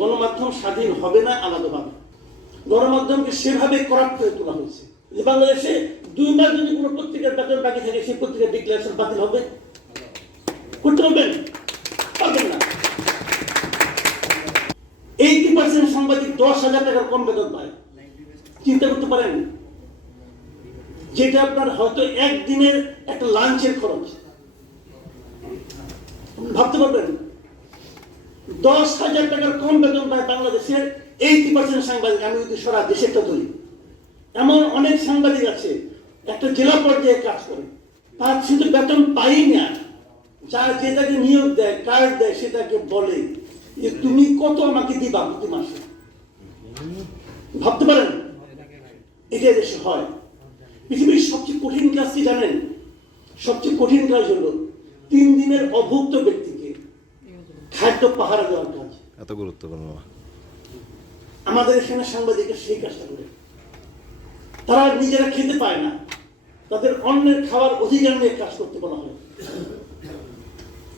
গণমাধ্যম স্বাধীন হবে না আলাদাভাবে। গণমাধ্যমকে সেভাবে করাপ্ট করে তোলা হয়েছে যে বাংলাদেশে 2 মাস যদি কোনো পত্রিকার বেতন বাকি থাকে সেই পত্রিকার ডিক্লারেশন বাতিল হবে, করতে পারবেন? পারবেন না। 80% সাংবাদিক 10,000 টাকার কম বেতন পায়। চিন্তা করতে পারেন? যেটা আপনার হয়তো একদিনের একটা লাঞ্চের খরচ। ভাবতে পারবেন? 10,000 টাকার কম বেতন পায় বাংলাদেশের 80% সাংবাদিক। আমি যদি সারা দেশেরটা ধরি, এমন অনেক সাংবাদিক আছে একটা জেলা পর্যায়ে কাজ করে, তার শুধু বেতন পাই না, যার যেটাকে নিয়োগ দেয়, কার্ড দেয়, সেটাকে বলে যে তুমি কত আমাকে দিবা প্রতি মাসে। ভাবতে পারেন? এটা দেশে হয়। পৃথিবীর সবচেয়ে কঠিন কাজ কি জানেন? সবচেয়ে কঠিন কাজ হলো 3 দিনের অভুক্ত ব্যক্তিকে খাদ্য পাহারা দেওয়ার কাজ। এত গুরুত্বপূর্ণ। আমাদের এখানে সাংবাদিকের সেই কাজটা করে। তারা নিজেরা খেতে পায় না, তাদের অন্যের খাওয়ার অধিকার নিয়ে কাজ করতে বলা হয়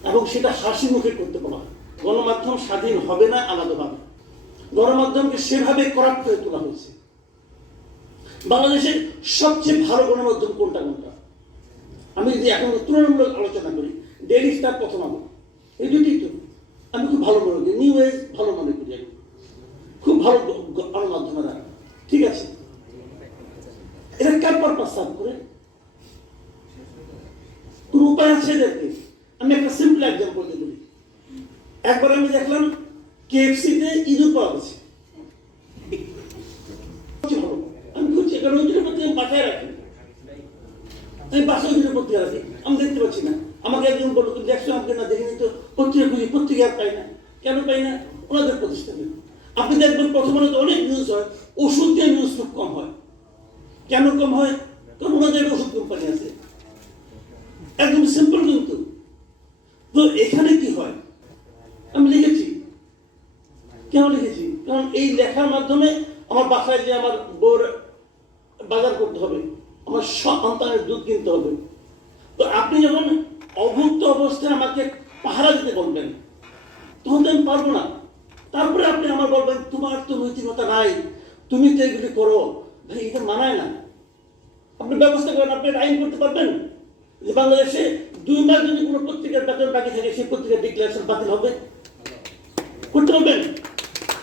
এবং সেটা হাসি মুখে করতে বলা হয়। গণমাধ্যম স্বাধীন হবে না আলাদাভাবে। গণমাধ্যমকে সেভাবে করাপ্ট করে তোলা হয়েছে। বাংলাদেশের সবচেয়ে ভালো গণমাধ্যম কোনটা? আমি যদি এখন তুলনামূলক আলোচনা করি, ডেইলি স্টার, প্রথম আলো, এই দুটি তো আমি খুব ভালো মনে করি। নিউ এজ ভালো মনে করি, আমি খুব ভালো গণমাধ্যমেরা, ঠিক আছে। এরা কার পারপাস সার্ভ করে? কোন উপায় আছে এদেরকে? আমি একটা সিম্পল এক্সাম্পল দিয়ে বলি। একবার আমি দেখলাম KFC-তে ইঁদুর পাওয়া গেছে। আমি খুঁজছি, কারণ ওই দিনের পত্রিকা আমি বাসায় রাখি, আমি বাসায় ওই দিনের পত্রিকা রাখি, আমি দেখতে পাচ্ছি না। আমাকে একজন বললো, তুমি দেখছো? আমাকে না, দেখিনি তো। পত্রিকা খুঁজি, পত্রিকা আর পাই না। কেন পাই না? ওনাদের প্রতিষ্ঠানে। আপনি দেখবেন প্রথমে অনেক নিউজ হয়, ওষুধ দিয়ে নিউজ খুব কম হয়। কেন কম হয়? কারণ ওনাদের ওষুধ কোম্পানি আছে। একদম সিম্পল। কিন্তু তো এখানে কি হয়? আমি লিখেছি। কেন লিখেছি? কারণ এই লেখার মাধ্যমে আমার বাসায় যে আমার বউর বাজার করতে হবে, আমার সন্তানের দুধ কিনতে হবে। তো আপনি যখন অভুক্ত অবস্থায় আমাকে পাহারা দিতে বলবেন, তখন তো আমি পারবো না। তারপরে আপনি আমার বলবেন তোমার তো নৈতিকতা নাই, তুমি তো এগুলি করো। ভাই, এটা মানায় না। আপনি ব্যবস্থা করেন, আপনি আইন করতে পারবেন যে বাংলাদেশে 2 মাস যদি কোনো পত্রিকার বেতন বাকি থাকে সেই পত্রিকার ডিক্লারেশন বাতিল হবে, করতে পারবেন?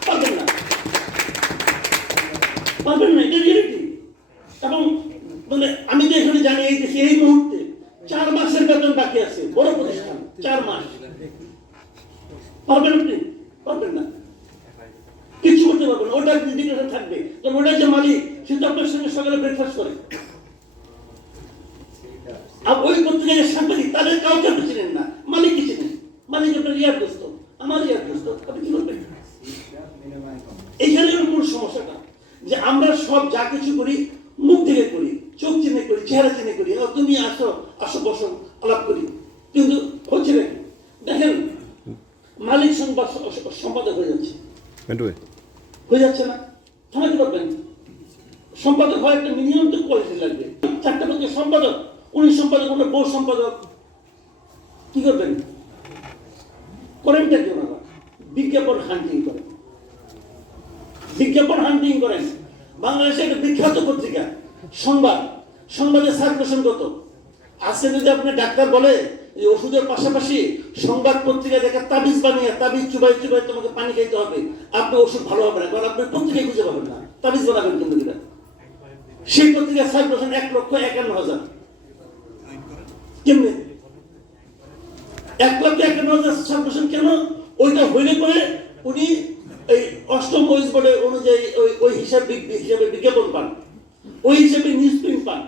পারবেন না। পারবেন না, এটা রিয়েলিটি। এবং মানে আমি তো এখানে জানি এই দেশে এই মুহূর্তে 4 মাসের বেতন বাকি আছে, বড় প্রতিষ্ঠান, 4 মাস। পারবেন আপনি? পারবেন না, কিছু করতে পারবেন না। ওটার ডিক্লারেশন থাকবে, কারণ ওটার যে মালিক সে তো আপনার সঙ্গে সকালে ব্রেকফাস্ট করে। আর ওই পত্রিকার সাংবাদিক, তাদের কাউকে আপনি চিনেন না, মালিককে চিনেন। মালিক আপনার ইয়ারগ্রস্ত, আমার ইয়ারগ্রস্ত, আপনি কি করবেন? এইখানে মূল সমস্যাটা, যে আমরা সব যা কিছু করি মুখ থেকে করি, চোখ চিনে করি, চেহারা চিনে করি। তুমি আসো, আসো, বসো, আলাপ করি। কিন্তু হচ্ছে নাকি? দেখেন, মালিক সম্পাদক হয়ে যাচ্ছে, হয়ে যাচ্ছে না। থামাতে পারবেন? সম্পাদক হয় একটা মিনিমাম তো কোয়ালিটি লাগবে। 4টা পত্রিকার সম্পাদক, উনি সম্পাদক, ওনার বউ সম্পাদক, কি করবেন? করেনটা কি? ওনারা বিজ্ঞাপন হান্টিং করেন, বিজ্ঞাপন হান্টিং করেন। বাংলাদেশে একটা বিখ্যাত পত্রিকা সংবাদ, সংবাদের সার্কুলেশন কত আছে? যদি আপনি ডাক্তার বলে যে ওষুধের পাশাপাশি সংবাদ পত্রিকা দেখে তাবিজ বানিয়ে, তাবিজ চুবাই চুবাই তোমাকে পানি খাইতে হবে, আপনি ওষুধ ভালো হবে না, কারণ আপনি পত্রিকায় খুঁজে পাবেন না। তাবিজ বানাবেন কিন্তু কিনা? সেই পত্রিকার সার্কুলেশন 1,51,000। কেমনে 1,51,000 সার্কুলেশন? কেন? ওইটা হইলে পরে উনি এই 8ম ওয়েজ বোর্ডের অনুযায়ী ওই হিসাবে বিজ্ঞাপন পান, ওই হিসাবে নিউজ প্রিন্ট পান।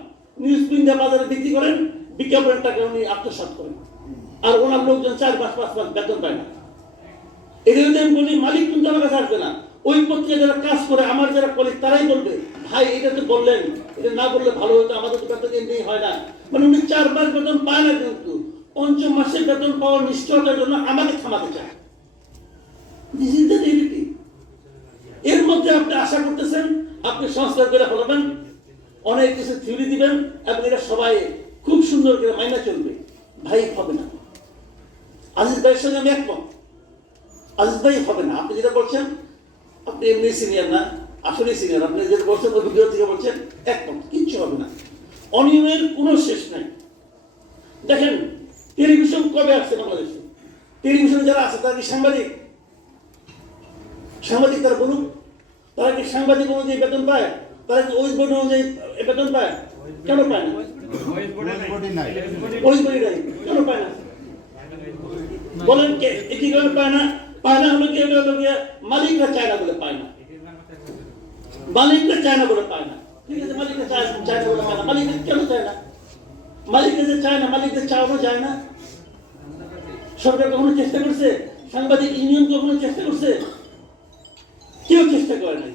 নিউজ প্রিন্ট বাজারে বিক্রি করেন, বিজ্ঞাপনের টাকা উনি আত্মসাৎ করেন। আর ওনার লোকজন 4 মাস 5 মাস বেতন পায় না। এটা যদি আমি বলি, মালিক কিন্তু আমার কাছে আসবে না। ওই পত্রিকা যারা কাজ করে, আমার যারা কলিগ, তারাই বলবে ভাই এটা তো বললেন, এটা না বললে ভালো হতো, আমাদের তো বেতন এমনি হয় না। মানে উনি 4 মাস বেতন পায় না, কিন্তু 5ম মাসের বেতন পাওয়ার নিশ্চয়তার জন্য আমাকে থামাতে চায়। This is the reality. এর মধ্যে আপনি আশা করতেছেন আপনি সংস্কার করে ফেলবেন, অনেক কিছু থিওরি দিবেন এবং এটা সবাই খুব সুন্দর করে মাইনা চলবে। ভাই, হবে না। আজিজ ভাইয়ের সঙ্গে আমি একমত। আজিজ ভাই হবে না। আপনি যেটা বলছেন, আপনি এমনি সিনিয়র না, আসলে সিনিয়র। আপনি যেটা বলছেন অভিজ্ঞতা থেকে বলছেন, একদম কিচ্ছু হবে না। অনিয়মের কোনো শেষ নাই। দেখেন টেলিভিশন কবে আসছে বাংলাদেশে? টেলিভিশনে যারা আছে তারা কি সাংবাদিক? সাংবাদিক তারা বলুন, তারা কি সাংবাদিক অনুযায়ী বেতন পায়? তারা কি ওই বোর্ড অনুযায়ী বেতন পায়? কেন পায় না? ওই বডি নাই, কেন পায় না? বলেন কি কারণে পায় না? পায় না হলো কি, মালিকরা চায় না বলে পায় না। মালিকরা চায় না বলে পায় না। ঠিক আছে, মালিকরা চায় না বলে পায় না। মালিকরা কেন চায় না? মালিকরা যে চায় না, মালিকদের চাওয়ানো যায় না। সরকার কখনো চেষ্টা করছে? সাংবাদিক ইউনিয়ন কখনো চেষ্টা করছে? কেউ চেষ্টা করে নাই।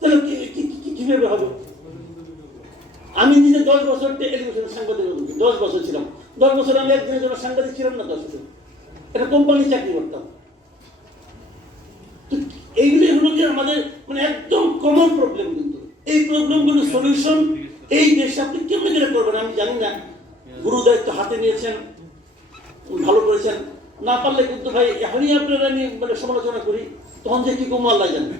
তাহলে কিভাবে হবে? আমি নিজে 10 বছর টেলিভিশনের সাংবাদিক 10 বছর ছিলাম। 10 বছর আমি একদিনের জন্য সাংবাদিক ছিলাম না। 10 বছর একটা কোম্পানি চাকরি করতাম। তো এইগুলি হলো কি আমাদের মানে একদম কমন প্রবলেম। কিন্তু এই প্রবলেমগুলো সলিউশন এই দেশে আপনি কেমন করে করবেন আমি জানি না। গুরু দায়িত্ব হাতে নিয়েছেন, ভালো করেছেন। না পারলে কিন্তু ভাই এখনই আপনারা আমি মানে সমালোচনা করি, তখন যে কি কম আল্লাহ জানে।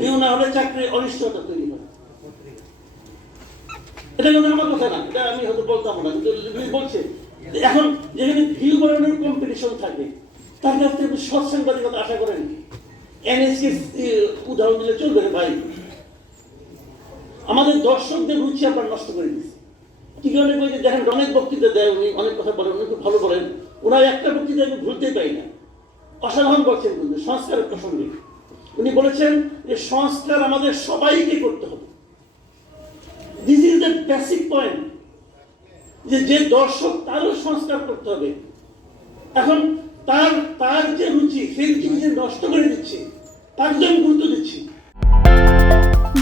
ভিউ না হলে চাকরি অনিশ্চয়তা তৈরি হয়। এটা কিন্তু আমার কথা না, এটা আমি হয়তো বলতাম না, কিন্তু বলছে এখন যেখানে ভিউ বাড়ানোর কম্পিটিশন থাকে তার কাছ থেকে সৎ সাংবাদিকতা আশা করেন। এনএসকে উদাহরণ দিলে চলবে না ভাই। আমাদের দর্শকদের রুচি আমরা নষ্ট করে দিচ্ছি। কি কারণে বলছে দেখেন, অনেক বক্তৃতা দেয় উনি, অনেক কথা বলেন, উনি খুব ভালো বলেন। ওনার একটা বক্তৃতা আমি ভুলতেই পারি না, অসাধারণ বলছেন কিন্তু সংস্কারের প্রসঙ্গে। উনি বলেছেন যে সংস্কার আমাদের সবাইকে করতে হবে। This is the basic point, যে দর্শক তারও সংস্কার করতে হবে। এখন তার যে রুচি, সেই রুচি যে নষ্ট করে দিচ্ছে, তার জন্য গুরুত্ব দিচ্ছি।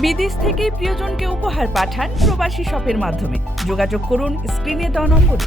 বিদেশ থেকে প্রিয়জনকে উপহার পাঠান প্রবাসী শপের মাধ্যমে। যোগাযোগ করুন স্ক্রিনে দেওয়া নম্বরে।